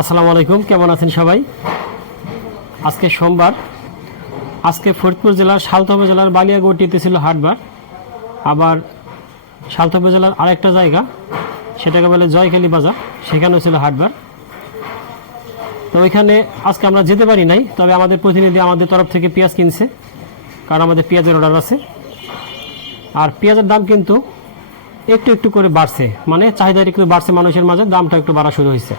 আসসালামু আলাইকুম, কেমন আছেন সবাই? আজকে সোমবার। আজকে ফরিদপুর জেলার সালথা উপজেলার বালিয়াগড়িতে ছিল হাটবার। আবার সালথা উপজেলার আরেকটা জায়গা, সেটাকে বলে জয়খালী বাজার, সেখানেও ছিল হাটবার। তো ওইখানে আজকে আমরা যেতে পারি নাই, তবে আমাদের প্রতিনিধি আমাদের তরফ থেকে পেঁয়াজ কিনছে, কারণ আমাদের পেঁয়াজের অর্ডার আছে। আর পেঁয়াজের দাম কিন্তু একটু একটু করে বাড়ছে, মানে চাহিদা একটু বাড়ছে, মানুষের মাঝে দামটা একটু বাড়া শুরু হয়েছে।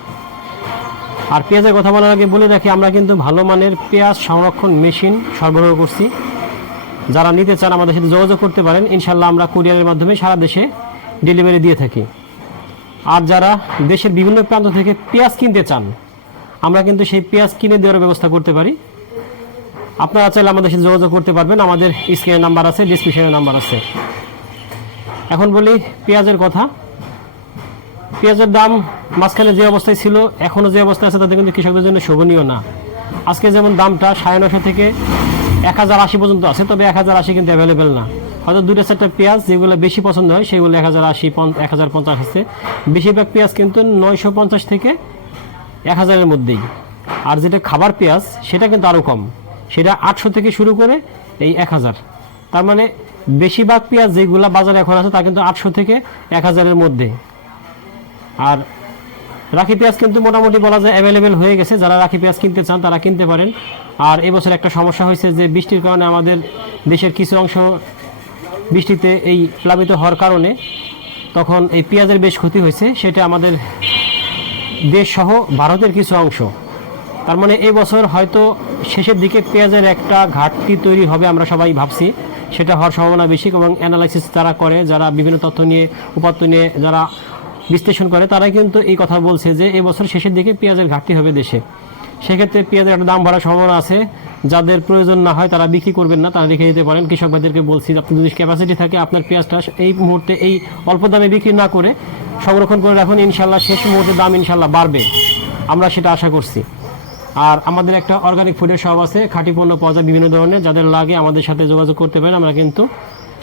আর পেঁয়াজের কথা বলার আগে বলে রাখি, আমরা কিন্তু ভালো মানের পেঁয়াজ সংরক্ষণ মেশিন সরবরাহ করছি। যারা নিতে চান আমাদের সাথে যোগাযোগ করতে পারেন, ইনশাল্লাহ আমরা কুরিয়ারের মাধ্যমে সারা দেশে ডেলিভারি দিয়ে থাকি। আর যারা দেশের বিভিন্ন প্রান্ত থেকে পেঁয়াজ কিনতে চান, আমরা কিন্তু সেই পেঁয়াজ কিনে দেওয়ার ব্যবস্থা করতে পারি। আপনারা চাইলে আমাদের সাথে যোগাযোগ করতে পারবেন, আমাদের স্ক্রিনে নাম্বার আছে, ডিসক্রিপশনে নাম্বার আছে। এখন বলি পেঁয়াজের কথা। পেঁয়াজের দাম মাঝখানে যে অবস্থায় ছিল, এখনও যে অবস্থায় আছে, তাতে কিন্তু কৃষকদের জন্য শোভনীয় না। আজকে যেমন দামটা 950 থেকে 1080 পর্যন্ত আছে, তবে 1080 কিন্তু অ্যাভেলেবেল না। হয়তো দুটো চারটা পেঁয়াজ যেগুলো বেশি পছন্দ হয় সেগুলো 1080, 1050 আছে। বেশিরভাগ পেঁয়াজ কিন্তু 950 থেকে 1000-এর মধ্যেই। আর যেটা খাবার পেঁয়াজ সেটা কিন্তু আরও কম, সেটা 800 থেকে শুরু করে এই 1000। তার মানে বেশিরভাগ পেঁয়াজ যেগুলো বাজারে এখন আছে তা কিন্তু 800 থেকে 1000-এর মধ্যে। আর রাখি পেঁয়াজ কিন্তু মোটামুটি বলা যায় অ্যাভেলেবেল হয়ে গেছে। যারা রাখি পেঁয়াজ কিনতে চান তারা কিনতে পারেন। আর এবছর একটা সমস্যা হয়েছে যে বৃষ্টির কারণে আমাদের দেশের কিছু অংশ বৃষ্টিতে এই প্লাবিত হওয়ার কারণে তখন এই পেঁয়াজের বেশ ক্ষতি হয়েছে। সেটা আমাদের দেশসহ ভারতের কিছু অংশ। তার মানে এই বছর হয়তো শেষের দিকে পেঁয়াজের একটা ঘাটতি তৈরি হবে, আমরা সবাই ভাবছি। সেটা হওয়ার সম্ভাবনা বেশি, এবং অ্যানালাইসিস যারা করে, যারা বিভিন্ন তথ্য নিয়ে উপাত্ত নিয়ে যারা বিশ্লেষণ করে, তারাই কিন্তু এই কথা বলছে যে এই বছর শেষের দিকে পেঁয়াজের ঘাটতি হবে দেশে। সেক্ষেত্রে পেঁয়াজের একটা দাম বাড়ার সম্ভাবনা আছে। যাদের প্রয়োজন না হয় তারা বিক্রি করবেন না, তারা রেখে দিতে পারেন। কৃষক ভাইদেরকে বলছি, আপনার যদি ক্যাপাসিটি থাকে আপনার পেঁয়াজটা এই মুহূর্তে এই অল্প দামে বিক্রি না করে সংরক্ষণ করে রাখুন, ইনশাল্লাহ শেষ মুহূর্তে দাম ইনশাল্লাহ বাড়বে, আমরা সেটা আশা করছি। আর আমাদের একটা অর্গানিক ফুডের শপ আছে, খাঁটি পণ্য পাওয়া যায় বিভিন্ন ধরনের। যাদের লাগে আমাদের সাথে যোগাযোগ করতে পারেন, আমরা কিন্তু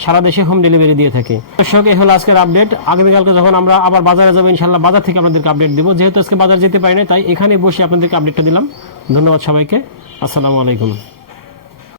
সারা দেশে হোম ডেলিভারি দিয়ে থাকি। দর্শক, এই হলো আজকের আপডেট। আগামীকালকে যখন আমরা আবার বাজারে যাবো, ইনশাল্লাহ বাজার থেকে আপনাদেরকে আপডেট দেবো। যেহেতু আজকে বাজার যেতে পারি না, তাই এখানে বসে আপনাদেরকে আপডেটটা দিলাম। ধন্যবাদ সবাইকে। আসসালামু আলাইকুম।